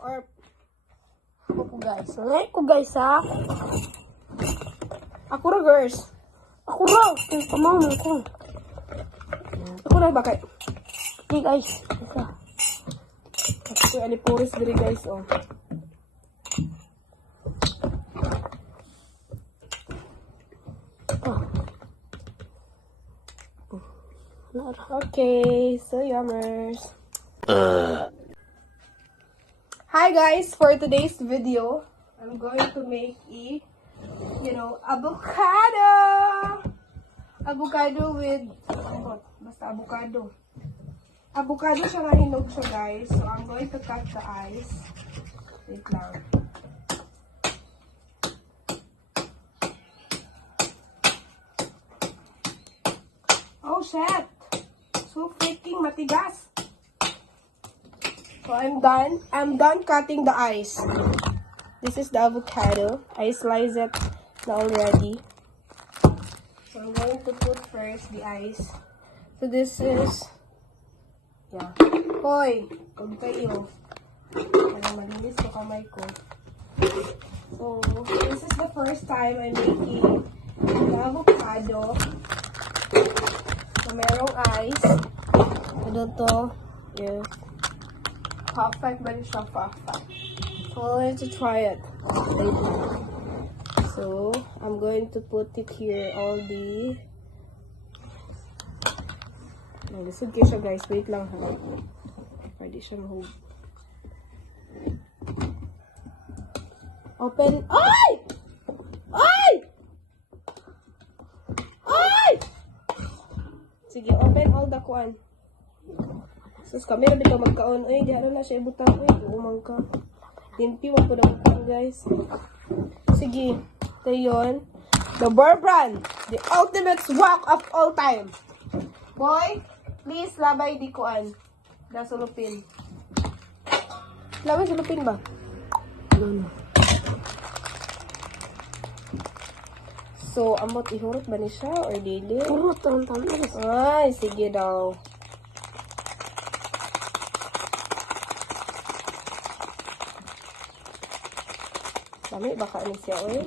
arp. Ako po guys. Alright ko guys ha. Ako ra girls. Ako ra. Pamama ko. Ako ra bakit? Okay guys. Isa. Ako yung alipuris diri guys oh. Okay, so yummers. Hi guys, for today's video, I'm going to make avocado. Avocado with, basta avocado. Avocado siya nga hinog siya guys. So I'm going to cut the ice. Wait lang. Oh shit! So freaking matigas. So I'm done cutting the ice. This is the avocado. I slice it already. So I'm going to put first the ice. So this is, yeah. Hoy! Huwag kayo. Para malinis ko kamay ko. So this is the first time I'm making the avocado. So merong ice. So to is perfect, but it's not perfect. So I'm going to try it. So I'm going to put it here, all the... Nalisod kayo siya guys, wait lang ha. Pwede siya mahug. Open. Ay! Ay! Ay! Sige, open all the kuan. Sus, kami na bitaw magkaon. Uy, diyan na siya ibutang. Uy, umang ka. Limpi, wag po na butang, guys. Sige, ito yun. The Burr Brand. The ultimate swag of all time. Boy, please, labay di kuan. Nasulupin. Labay sulupin ba? Ano? So, amot ihurot ba ni siya or dili? Hurot, taon-taon. Ay, sige daw. Dami, baka ano siya, oy.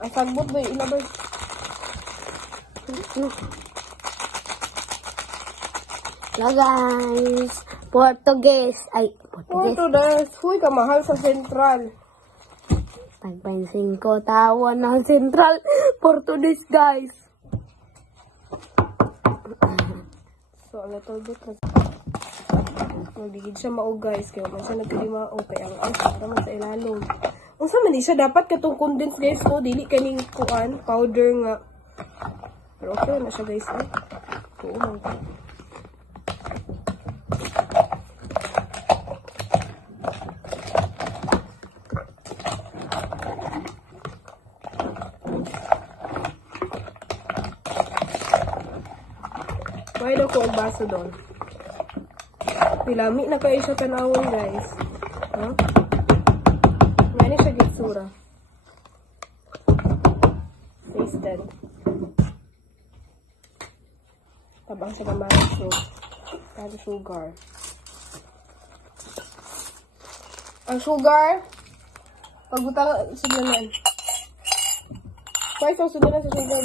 Ang sagbot ba yung ilabay? Hello guys! Portuguese! Ay, Portuguese! Huy, kamahal sa Central. Pagpansin ko, tawa ng Central Portuguese guys! So, a little bit. Magdigid siya mao guys. Kaya man siya nagkalima o kaya ang ice para man sa ilalong. Ang sa man siya dapat katong condense guys ko. Dili kaning kuan, powder nga. Pero okay na siya guys. Oo man ka. May daw ko ang baso doon. Pilami na kayo siya tanawon guys. Huh? May siya gitsura. Tasted. Tabang sa kamara siya. Kaya sugar. Ang sugar, pagbutang sugalan. Kaya sa sugalan sa sugar.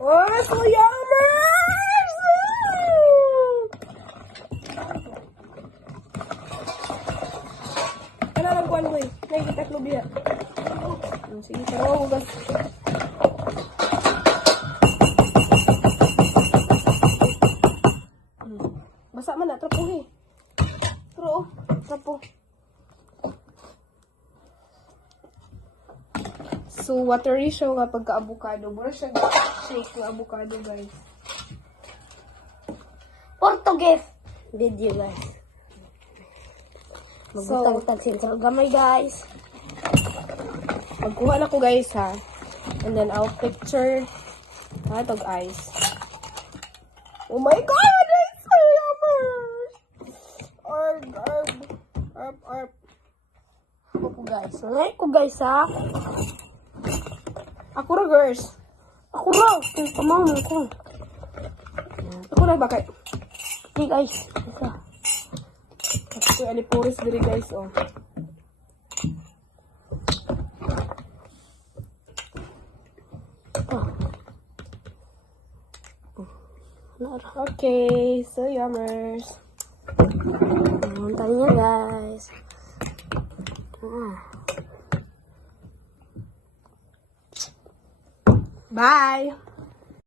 Oh, so yummy! Ano lang kuhan ko eh. Nakikita ko biya. Sige, tarawa ko gas. Basa man na, trapo eh. Trapo. So, watery siya nga pagka-avocado. Mura siya shake ng avocado, guys. Portuguese video guys. Magbutang Central gamay guys. Magkuha na ko guys ha. And then I'll picture tog ice. Oh my god! It's so yummy! Arp. Ako po guys. Alright ko guys ha. Ako ra girls. Ako ra. Pamama ko. Ako ra bakit? Di guys. Isa. Ito alipuris diri guys, oh. Okay, so yummers. Nonton niya guys. Bye!